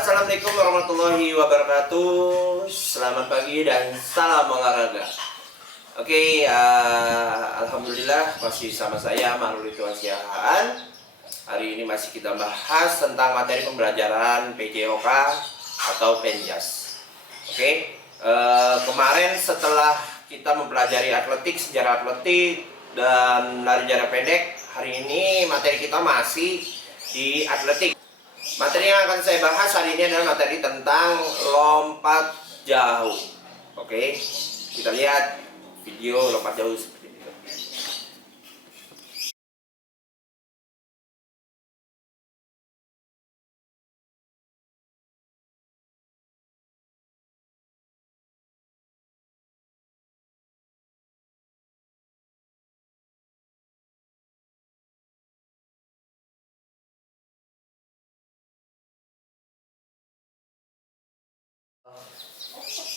Assalamualaikum warahmatullahi wabarakatuh. Selamat pagi dan salam olahraga. Oke, alhamdulillah masih sama saya Mahrul Siahaan. Hari ini masih kita bahas tentang materi pembelajaran PJOK atau Penjas. Oke, kemarin setelah kita mempelajari atletik, sejarah atletik dan lari jarak pendek, hari ini materi kita masih di atletik. Materi yang akan saya bahas hari ini adalah materi tentang lompat jauh. Oke, kita lihat video lompat jauh seperti itu.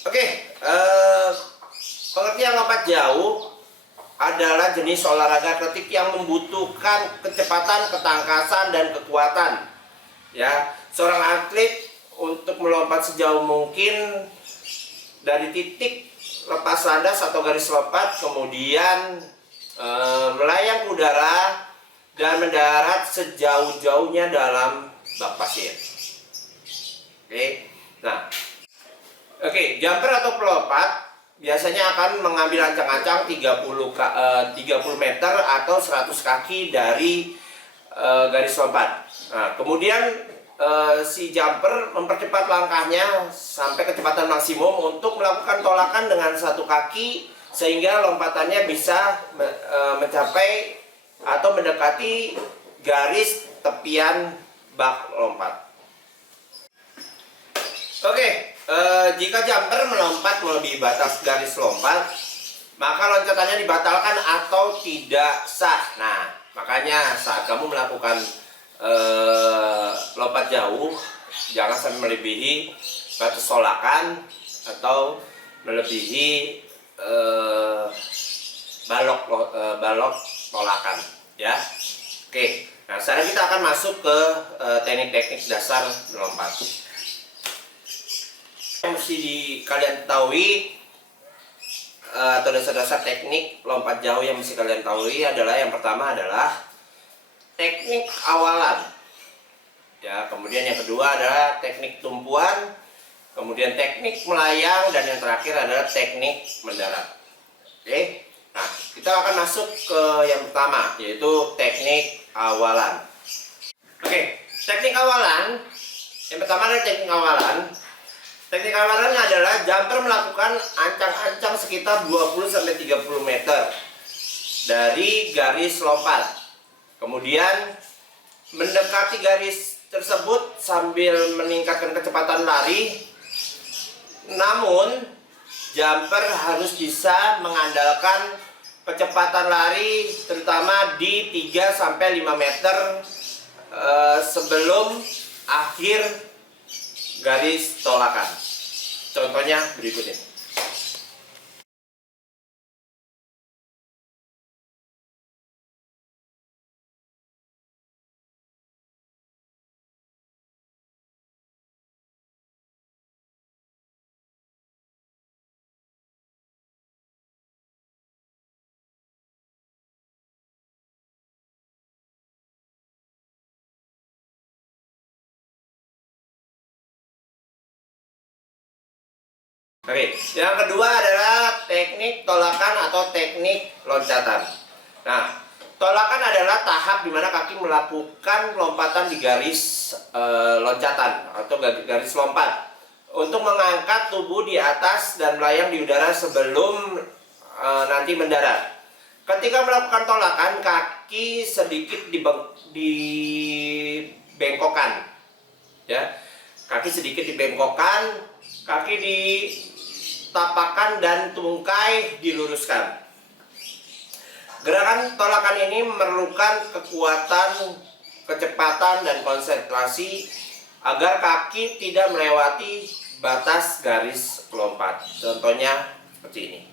Oke, pengertian lompat jauh adalah jenis olahraga atletik yang membutuhkan kecepatan, ketangkasan, dan kekuatan. Ya, seorang atlet untuk melompat sejauh mungkin dari titik lepas landas atau garis lompat, kemudian melayang ke udara dan mendarat sejauh-jauhnya dalam bak pasir. Oke, jumper atau pelompat biasanya akan mengambil ancang-ancang 30 meter atau 100 kaki dari garis lompat. Nah, kemudian si jumper mempercepat langkahnya sampai kecepatan maksimum untuk melakukan tolakan dengan satu kaki sehingga lompatannya bisa mencapai atau mendekati garis tepian bak lompat. Oke, jika jumper melompat melebihi batas garis lompat, maka loncatannya dibatalkan atau tidak sah. Nah, makanya saat kamu melakukan lompat jauh, jangan sampai melebihi batas tolakan atau melebihi balok tolakan, ya. Oke, nah sekarang kita akan masuk ke teknik-teknik dasar melompat. Yang mesti kalian ketahui atau dasar-dasar teknik lompat jauh yang mesti kalian ketahui adalah yang pertama adalah teknik awalan, ya. Kemudian yang kedua adalah teknik tumpuan, kemudian teknik melayang, dan yang terakhir adalah teknik mendarat. Oke, nah kita akan masuk ke yang pertama, yaitu teknik awalan. Oke, teknik awalan yang pertama adalah teknik awalan. Teknik awalan adalah jumper melakukan ancang-ancang sekitar 20-30 meter dari garis lompat. Kemudian mendekati garis tersebut sambil meningkatkan kecepatan lari. Namun jumper harus bisa mengandalkan kecepatan lari terutama di 3-5 meter sebelum akhir garis tolakan. Contohnya berikut ini. Oke, yang kedua adalah teknik tolakan atau teknik loncatan. Nah, tolakan adalah tahap di mana kaki melakukan lompatan di garis loncatan atau garis lompat untuk mengangkat tubuh di atas dan melayang di udara sebelum nanti mendarat. Ketika melakukan tolakan, kaki sedikit dibengkokkan, ya. Kaki sedikit dibengkokkan, kaki ditapakan dan tungkai diluruskan. Gerakan tolakan ini memerlukan kekuatan, kecepatan, dan konsentrasi agar kaki tidak melewati batas garis lompat. Contohnya seperti ini.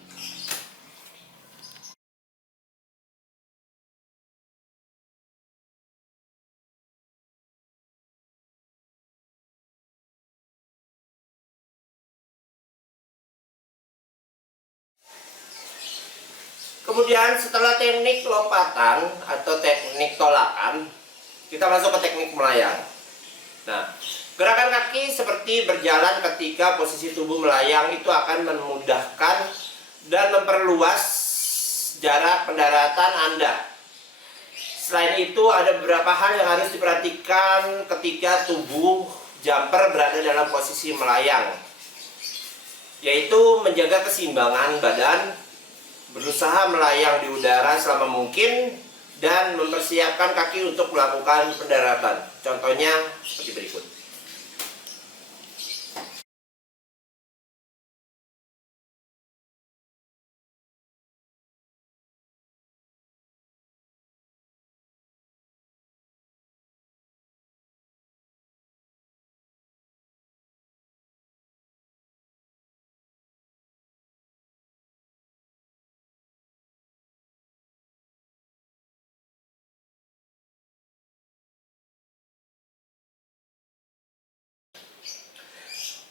Kemudian setelah teknik lompatan atau teknik tolakan, kita masuk ke teknik melayang. Nah, gerakan kaki seperti berjalan ketika posisi tubuh melayang itu akan memudahkan dan memperluas jarak pendaratan Anda. Selain itu, ada beberapa hal yang harus diperhatikan ketika tubuh jumper berada dalam posisi melayang, yaitu menjaga keseimbangan badan, berusaha melayang di udara selama mungkin, dan mempersiapkan kaki untuk melakukan pendaratan. Contohnya seperti berikut.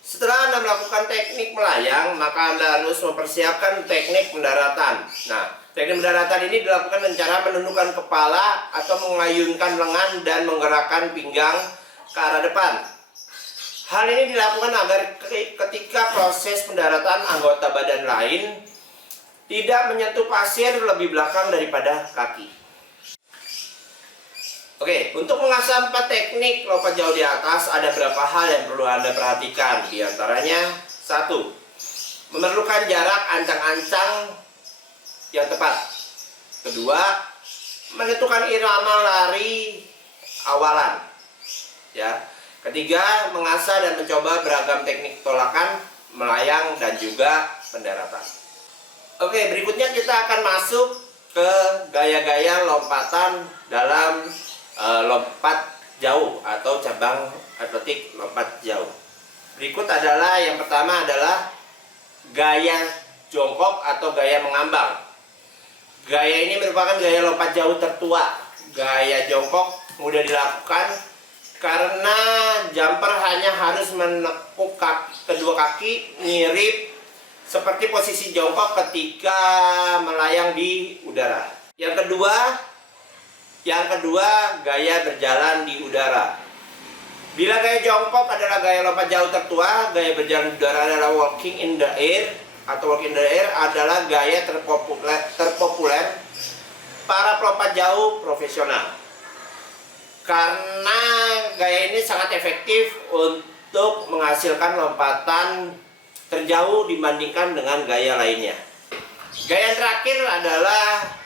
Setelah Anda melakukan teknik melayang, maka Anda harus mempersiapkan teknik pendaratan. Nah, teknik pendaratan ini dilakukan dengan cara menundukkan kepala atau mengayunkan lengan dan menggerakkan pinggang ke arah depan. Hal ini dilakukan agar ketika proses pendaratan anggota badan lain tidak menyentuh pasir lebih belakang daripada kaki. Oke, untuk mengasah 4 teknik lompat jauh di atas, ada beberapa hal yang perlu Anda perhatikan. Di antaranya, 1. Memerlukan jarak ancang-ancang yang tepat. 2. Menentukan irama lari awalan. Ya. 3. Mengasah dan mencoba beragam teknik tolakan, melayang, dan juga pendaratan. Oke, berikutnya kita akan masuk ke gaya-gaya lompatan dalam lompat jauh atau cabang atletik lompat jauh. Berikut adalah yang pertama adalah gaya jongkok atau gaya mengambang. Gaya ini merupakan gaya lompat jauh tertua. Gaya jongkok mudah dilakukan karena jumper hanya harus menekuk kedua kaki mirip seperti posisi jongkok ketika melayang di udara. Yang kedua, gaya berjalan di udara. Bila gaya jongkok adalah gaya lompat jauh tertua, gaya berjalan di udara adalah walking in the air atau walking in the air adalah gaya terpopuler para pelompat jauh profesional. Karena gaya ini sangat efektif untuk menghasilkan lompatan terjauh dibandingkan dengan gaya lainnya. Gaya terakhir adalah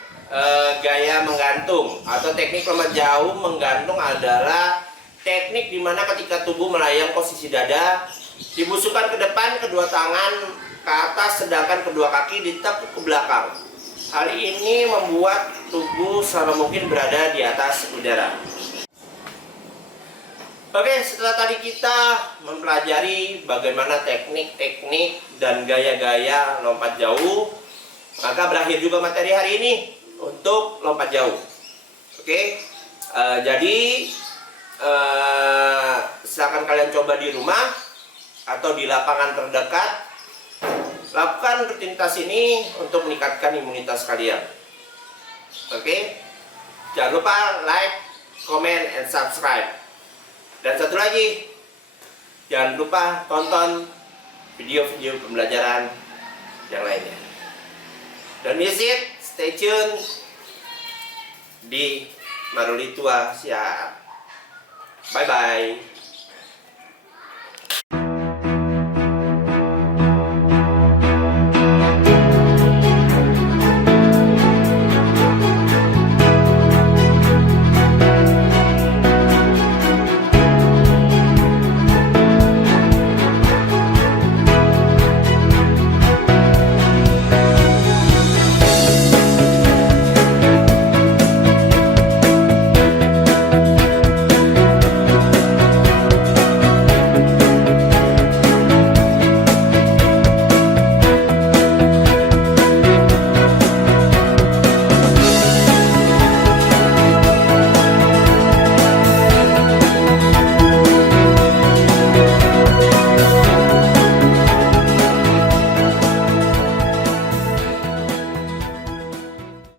gaya menggantung atau teknik lompat jauh menggantung adalah teknik dimana ketika tubuh melayang posisi dada dibusukkan ke depan, kedua tangan ke atas, sedangkan kedua kaki ditekuk ke belakang. Hal ini membuat tubuh selama mungkin berada di atas udara. Oke, setelah tadi kita mempelajari bagaimana teknik-teknik dan gaya-gaya lompat jauh, maka berakhir juga materi hari ini untuk lompat jauh. Oke, jadi silakan kalian coba di rumah atau di lapangan terdekat. Lakukan rutinitas ini untuk meningkatkan imunitas kalian. Oke, jangan lupa like, comment, and subscribe. Dan satu lagi, jangan lupa tonton video-video pembelajaran yang lainnya. Don't miss it. Stay tune di Marulitua Siap. Bye bye.